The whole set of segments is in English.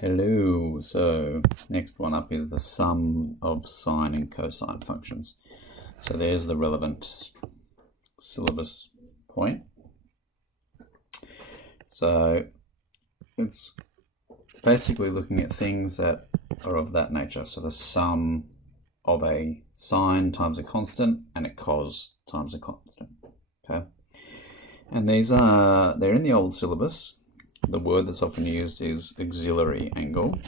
Hello, so next one up is the sum of sine and cosine functions. So there's the relevant syllabus point. So it's basically looking at things that are of that nature. So the sum of a sine times a constant and a cos times a constant, okay? And they're in the old syllabus. The word that's often used is auxiliary angle.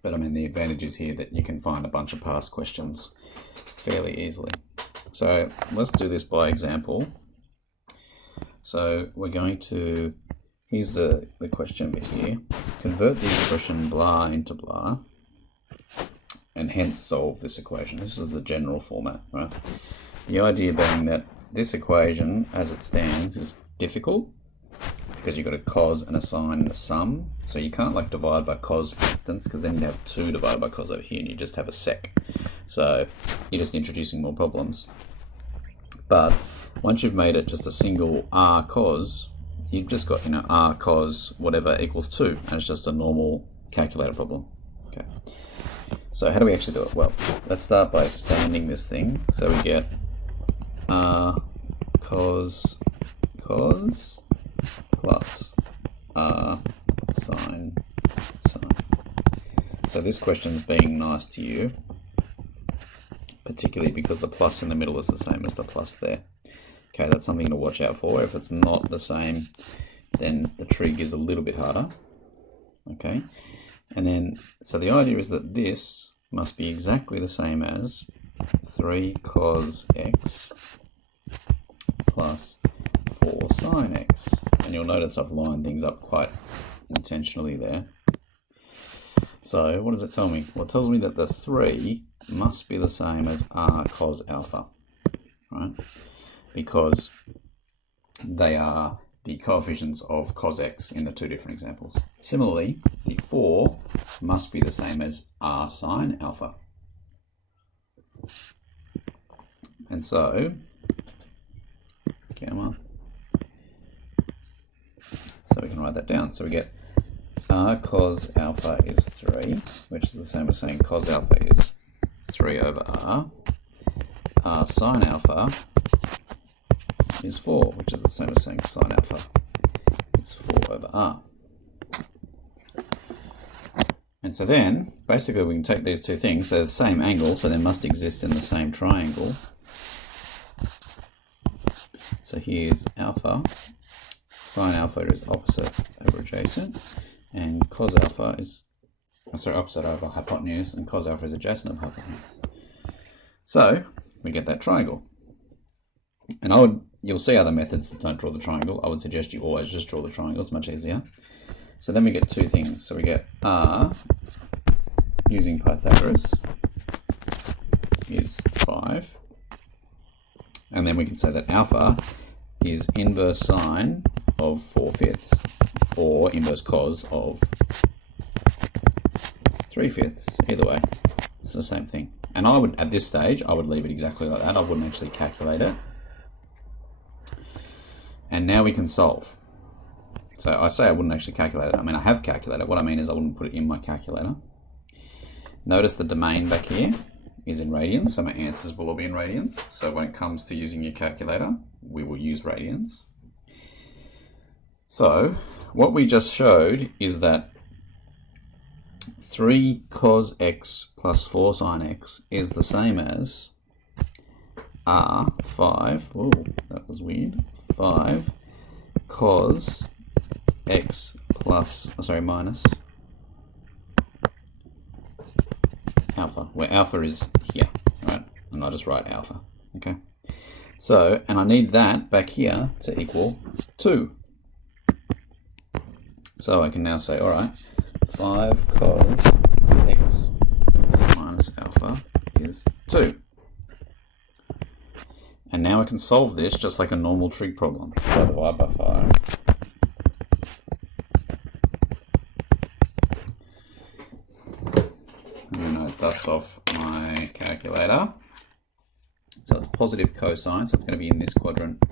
But I mean, the advantage is here that you can find a bunch of past questions fairly easily. So let's do this by example. So we're going to, here's the question bit here. Convert the expression blah into blah, and hence solve this equation. This is the general format, right? The idea being that this equation, as it stands, is difficult, because you've got a cos and a sine and a sum. So you can't like divide by cos, for instance, because then you'd have 2 divided by cos over here and you just have a sec. So you're just introducing more problems. But once you've made it just a single r cos, you've just got, r cos whatever equals 2, and it's just a normal calculator problem. Okay. So how do we actually do it? Well, let's start by expanding this thing. So we get r cos plus r sine. So this question's being nice to you, particularly because the plus in the middle is the same as the plus there. Okay, that's something to watch out for. If it's not the same, then the trig is a little bit harder. Okay, and then, so the idea is that this must be exactly the same as 3 cos x plus 4 sine x. And you'll notice I've lined things up quite intentionally there. So what does it tell me? Well, it tells me that the 3 must be the same as r cos alpha, right? Because they are the coefficients of cos x in the 2 different examples. Similarly, the 4 must be the same as r sine alpha. And so, so we can write that down. So we get r cos alpha is 3, which is the same as saying cos alpha is 3 over r. R sine alpha is 4, which is the same as saying sine alpha is 4 over r. And so then, basically we can take these two things, they're the same angle, so they must exist in the same triangle. So here's alpha. Sine alpha is opposite over adjacent, and cos alpha is, opposite over hypotenuse, and cos alpha is adjacent of hypotenuse. So we get that triangle. And you'll see other methods that don't draw the triangle. I would suggest you always just draw the triangle, it's much easier. So then we get two things. So we get r, using Pythagoras, is 5. And then we can say that alpha is inverse sine of 4/5, or inverse cos of 3/5. Either way, it's the same thing. And I would, at this stage, I would leave it exactly like that. I wouldn't actually calculate it. And now we can solve. So I say I wouldn't actually calculate it. I mean, I have calculated it. What I mean is I wouldn't put it in my calculator. Notice the domain back here is in radians, so my answers will all be in radians. So when it comes to using your calculator, we will use radians. So what we just showed is that 3 cos x plus 4 sine x is the same as r5, oh, that was weird, 5 cos x plus, minus alpha, where alpha is here, right? And I'll just write alpha, okay? So, and I need that back here to equal 2. So I can now say, all right, 5 cos x minus alpha is 2. And now I can solve this just like a normal trig problem. So I divide by 5. And then I dust off my calculator. So it's positive cosine, so it's going to be in this quadrant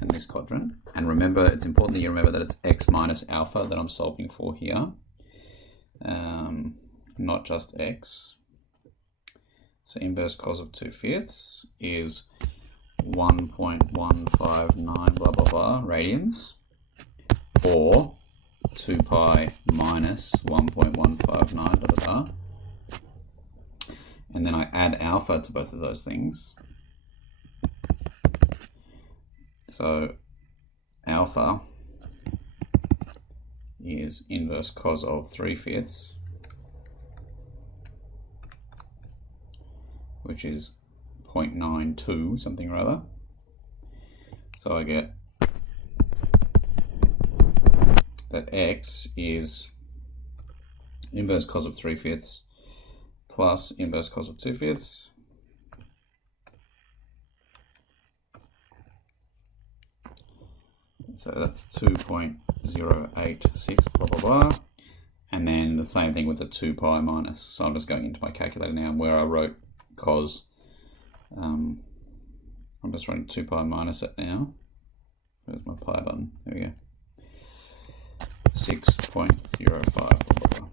and this quadrant. And remember, it's important that you remember that it's x minus alpha that I'm solving for here. not just x. So inverse cos of 2/5 is 1.159 blah blah blah radians, or 2 pi minus 1.159 blah blah blah. And then I add alpha to both of those things. So alpha is inverse cos of 3/5, which is 0.92 something or other. So I get that x is inverse cos of 3/5 plus inverse cos of 2/5. So that's 2.086 blah blah blah. And then the same thing with the 2 pi minus. So I'm just going into my calculator now where I wrote cos. I'm just writing 2 pi minus it now. Where's my pi button? There we go. 6.05 blah blah blah.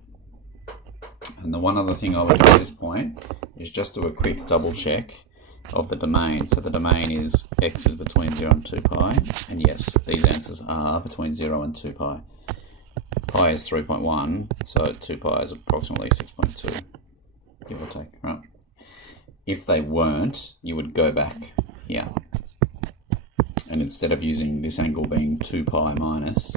And the one other thing I would do at this point is just do a quick double check of the domain. So the domain is x is between 0 and 2 pi, and yes, these answers are between 0 and 2 pi. Pi is 3.1, so 2 pi is approximately 6.2, give or take, right? If they weren't, you would go back here. And instead of using this angle being 2 pi minus,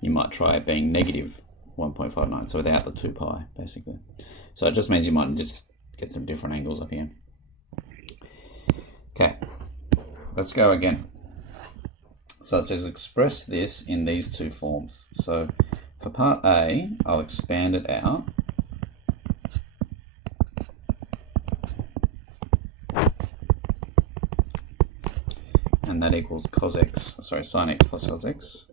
you might try it being negative 1.59, so without the 2 pi, basically. So it just means you might just get some different angles up here. Okay, let's go again. So it says express this in these two forms. So for part A, I'll expand it out. And that equals cos x, sorry, sine x plus cos x.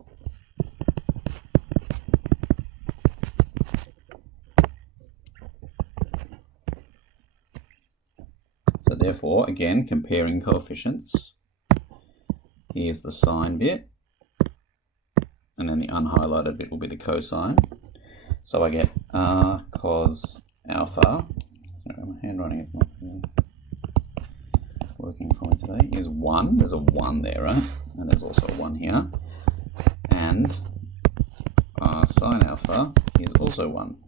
So therefore, again, comparing coefficients, here's the sine bit, and then the unhighlighted bit will be the cosine. So I get r cos alpha, sorry, my handwriting is not really working for me today, is 1. There's a 1 there, right? And there's also a 1 here. And r sine alpha is also 1.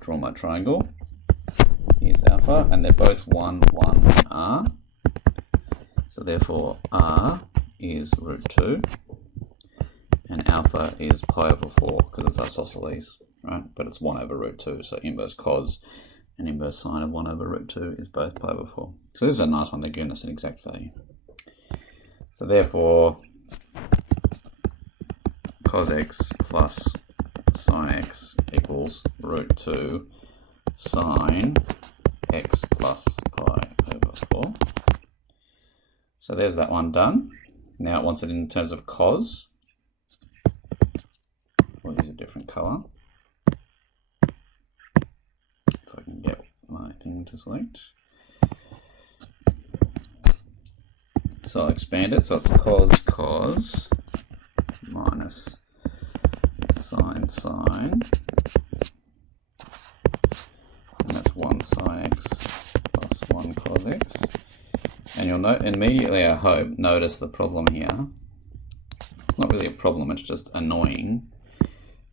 Draw my triangle. Here's alpha, and they're both 1, 1, and r. So therefore r is root 2, and alpha is pi over 4, because it's isosceles, right? But it's 1 over root 2, so inverse cos and inverse sine of 1 over root 2 is both pi over 4. So this is a nice one, they're giving us an exact value. So therefore, cos x plus sine x equals root 2 sine x plus pi over 4. So there's that one done. Now it wants it in terms of cos. We'll use a different colour. If I can get my thing to select. So I'll expand it. So it's cos minus sine. And that's 1 sine x plus 1 cos x. And you'll note immediately, I hope, notice the problem here. It's not really a problem, it's just annoying,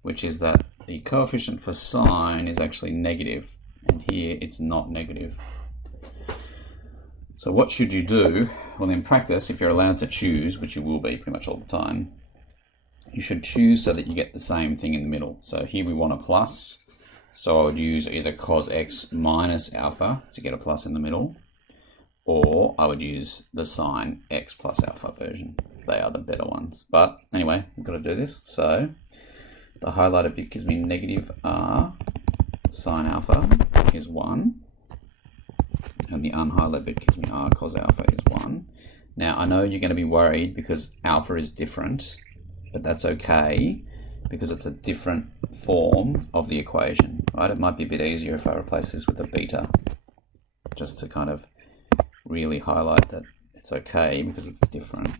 which is that the coefficient for sine is actually negative, and here it's not negative. So what should you do? Well, in practice, if you're allowed to choose, which you will be pretty much all the time, you should choose so that you get the same thing in the middle. So here we want a plus, so I would use either cos x minus alpha to get a plus in the middle, or I would use the sine x plus alpha version. They are the better ones. But anyway, we've got to do this. So the highlighted bit gives me negative r sine alpha is 1. And the unhighlighted bit gives me r cos alpha is 1. Now I know you're going to be worried because alpha is different, but that's okay because it's a different form of the equation, right? It might be a bit easier if I replace this with a beta, just to kind of really highlight that it's okay because it's different.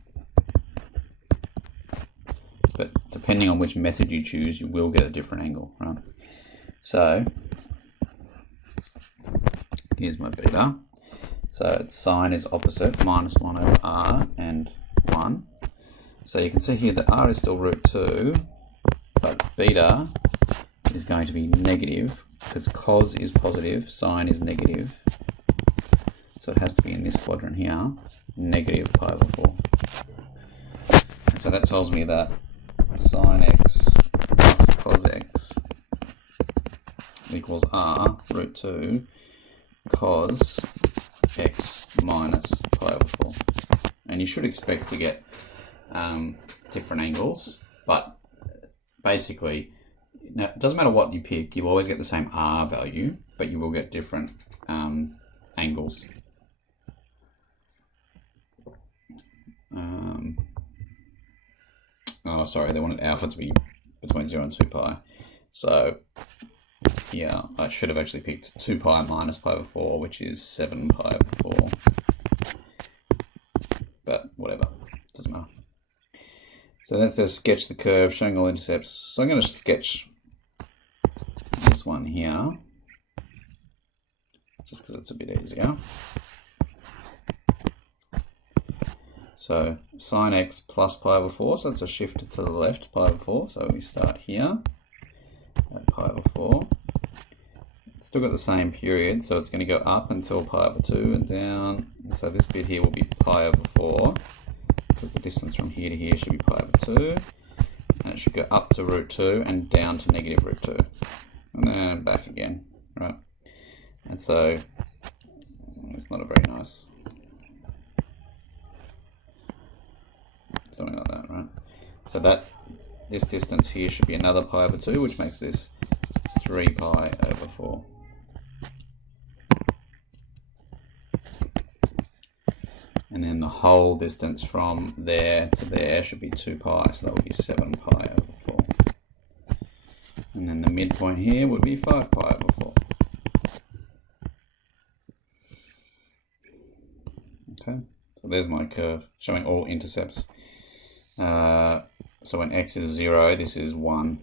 But depending on which method you choose, you will get a different angle, right? So here's my beta. So sine is opposite, minus 1 over r and 1. So you can see here that r is still root 2, but beta is going to be negative because cos is positive, sine is negative. So it has to be in this quadrant here, negative pi over 4. And so that tells me that sine x plus cos x equals r root 2 cos x minus pi over 4. And you should expect to get different angles, but basically, now, it doesn't matter what you pick, you'll always get the same r value, but you will get different angles. Oh, sorry, they wanted alpha to be between 0 and 2 pi. So, yeah, I should have actually picked 2 pi minus pi over 4, which is 7 pi over 4. But whatever, doesn't matter. So that says sketch the curve showing all intercepts. So I'm going to sketch this one here, just because it's a bit easier. So sine x plus pi over 4, so that's a shift to the left, pi over 4. So we start here at pi over 4. It's still got the same period, so it's going to go up until pi over 2 and down. And so this bit here will be pi over 4, because the distance from here to here should be pi over 2. And it should go up to root 2 and down to negative root 2. And then back again, right? And so it's not a very nice, something like that, right? So that this distance here should be another pi over 2, which makes this 3 pi over 4. And then the whole distance from there to there should be 2 pi, so that would be 7 pi over 4. And then the midpoint here would be 5 pi over 4. Okay, so there's my curve showing all intercepts. So when x is 0, this is 1,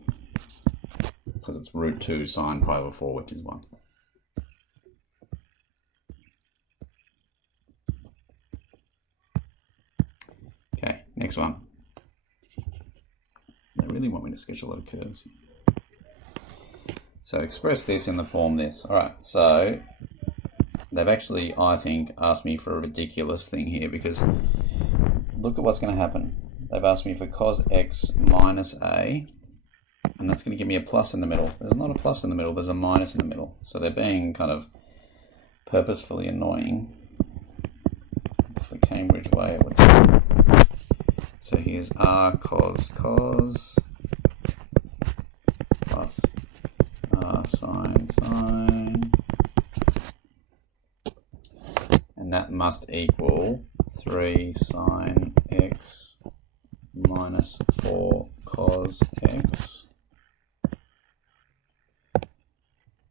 because it's root 2 sine pi over 4, which is 1. Okay, next one. They really want me to sketch a lot of curves. So express this in the form this. Alright, so they've actually, I think, asked me for a ridiculous thing here, because look at what's going to happen. They've asked me for cos x minus a, and that's going to give me a plus in the middle. There's not a plus in the middle, there's a minus in the middle. So they're being kind of purposefully annoying. It's the Cambridge way, I would say. So here's r cos plus r sine, and that must equal 3 sine x minus 4 cos x.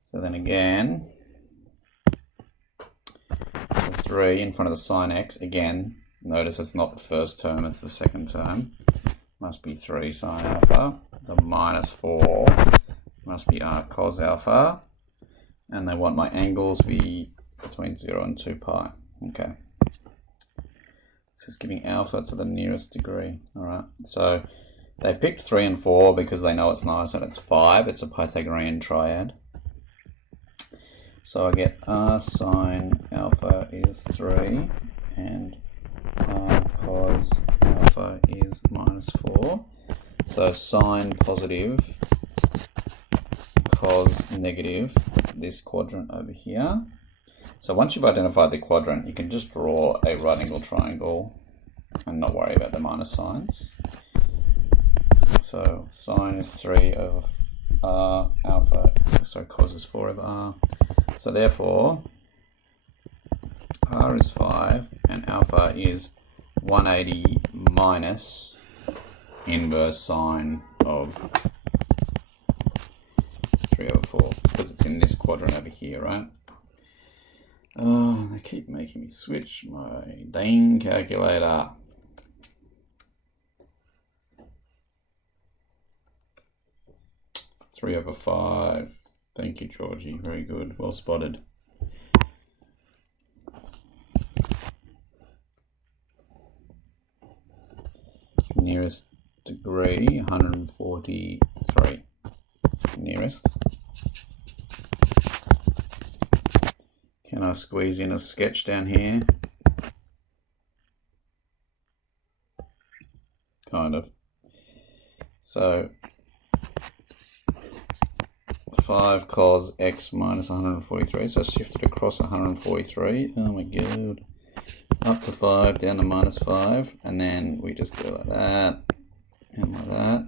So then again, the 3 in front of the sine x, again, notice it's not the first term, it's the second term. Must be 3 sine alpha. The minus 4 must be r cos alpha. And they want my angles to be between 0 and 2 pi. Okay. This is giving alpha to the nearest degree. Alright, so they've picked 3 and 4 because they know it's nice, and it's 5. It's a Pythagorean triad. So I get r sine alpha is 3 and r cos alpha is minus 4. So sine positive, cos negative, that's this quadrant over here. So once you've identified the quadrant, you can just draw a right angle triangle and not worry about the minus signs. So sine is 3 over r, alpha, so cos is 4 over r. So therefore, r is 5 and alpha is 180 minus inverse sine of 3 over 4, because it's in this quadrant over here, right? Oh, they keep making me switch my dang calculator. Three over 5, Thank you, Georgie. Very good. Well spotted. Nearest degree, 143. Nearest. Can I squeeze in a sketch down here? Kind of. So 5 cos x minus 143. So shift it across 143. Oh my god. Up to 5, down to minus 5. And then we just go like that. And like that.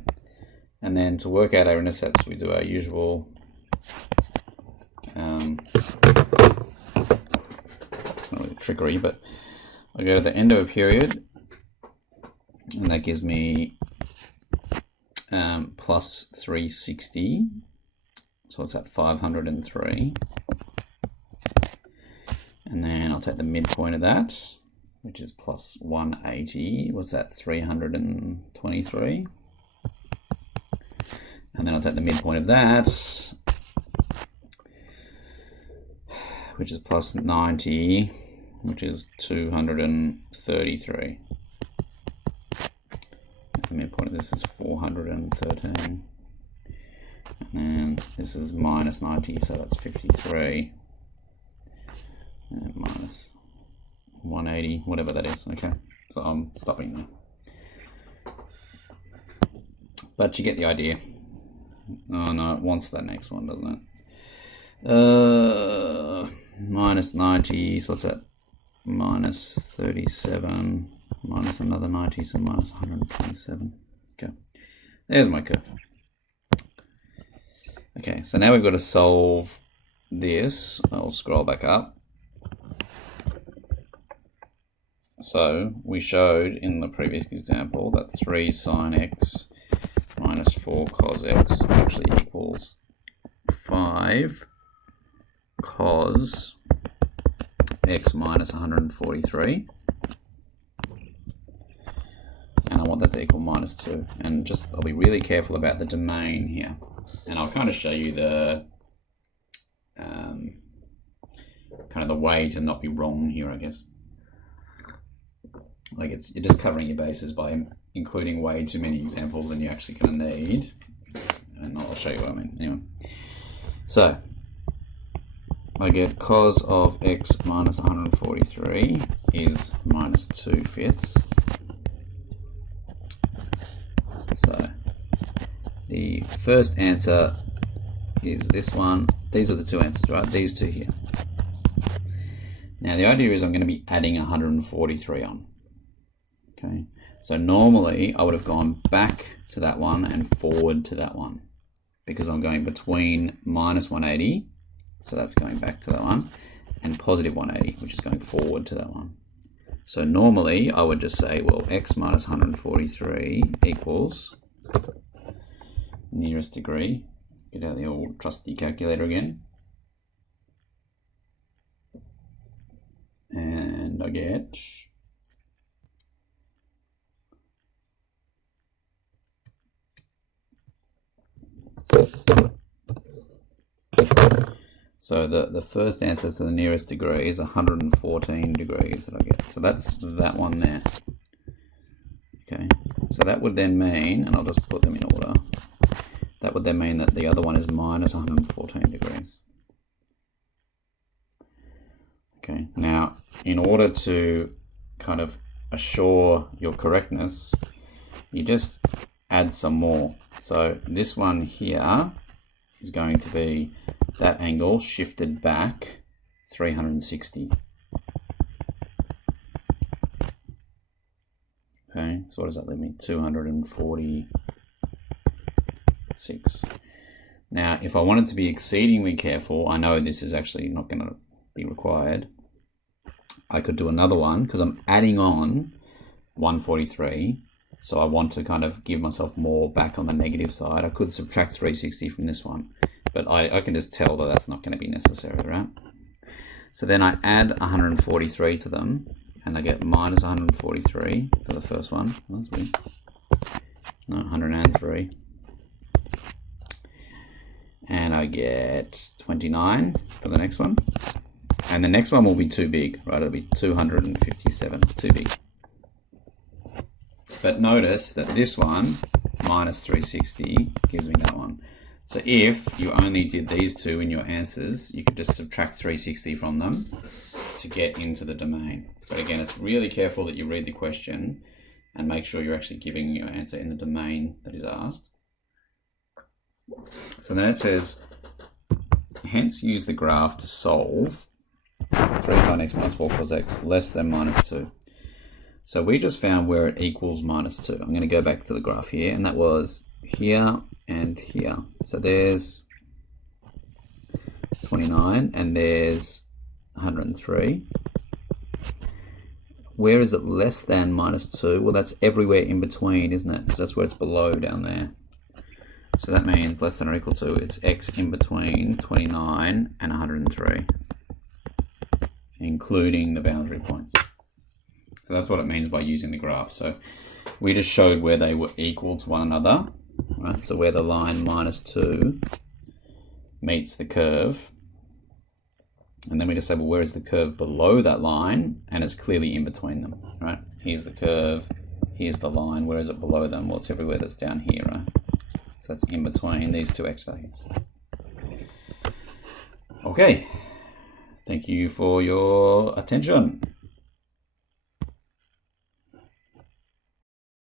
And then to work out our intercepts, we do our usual it's not really trickery, but I go to the end of a period, and that gives me plus 360, so it's at 503, and then I'll take the midpoint of that, which is plus 180. What's that? 323. And then I'll take the midpoint of that, which is plus 90, which is 233. The midpoint of this is 413. And then this is minus 90, so that's 53. And minus 180, whatever that is. Okay, so I'm stopping there. But you get the idea. Oh no, it wants that next one, doesn't it? Minus 90, so what's that? Minus 37, minus another 90, so minus 127. Okay, there's my curve. Okay, so now we've got to solve this. I'll scroll back up. So we showed in the previous example that 3 sine x minus 4 cos x actually equals 5 cos x minus 143. And I want that to equal minus 2. And just, I'll be really careful about the domain here. And I'll kind of show you the kind of the way to not be wrong here, I guess. Like you're just covering your bases by including way too many examples than you're actually going to need. And I'll show you what I mean. Anyway, so I get cos of x minus 143 is minus 2/5. So the first answer is this one. These are the two answers, right? These two here. Now the idea is I'm going to be adding 143 on. Okay, so normally I would have gone back to that one and forward to that one because I'm going between minus 180, so that's going back to that one, and positive 180, which is going forward to that one. So normally I would just say, well, x minus 143 equals nearest degree. Get out the old trusty calculator again. And I get so the first answer to the nearest degree is 114 degrees that I get. So that's that one there. Okay, so that would then mean, and I'll just put them in order, that would then mean that the other one is minus 114 degrees. Okay, now in order to kind of assure your correctness, you just add some more. So this one here is going to be that angle shifted back 360. Okay, so what does that leave me? 246. Now, if I wanted to be exceedingly careful, I know this is actually not going to be required. I could do another one because I'm adding on 143. So I want to kind of give myself more back on the negative side. I could subtract 360 from this one, but I can just tell that that's not going to be necessary, right? So then I add 143 to them, and I get minus 143 for the first one. That's weird. No, 103. And now get 29 for the next one. And the next one will be too big, right? It'll be 257, too big. But notice that this one, minus 360, gives me that one. So if you only did these two in your answers, you could just subtract 360 from them to get into the domain. But again, it's really careful that you read the question and make sure you're actually giving your answer in the domain that is asked. So then it says, hence use the graph to solve 3 sine x minus 4 cos x less than minus 2. So we just found where it equals minus 2. I'm going to go back to the graph here, and that was here and here. So there's 29 and there's 103. Where is it less than minus 2? Well, that's everywhere in between, isn't it? Because that's where it's below down there. So that means less than or equal to, it's x in between 29 and 103, including the boundary points. So that's what it means by using the graph. So we just showed where they were equal to one another, right? So where the line minus 2 meets the curve. And then we just say, well, where is the curve below that line? And it's clearly in between them, right? Here's the curve, here's the line. Where is it below them? Well, it's everywhere that's down here, right? So that's in between these two x values. Okay, thank you for your attention.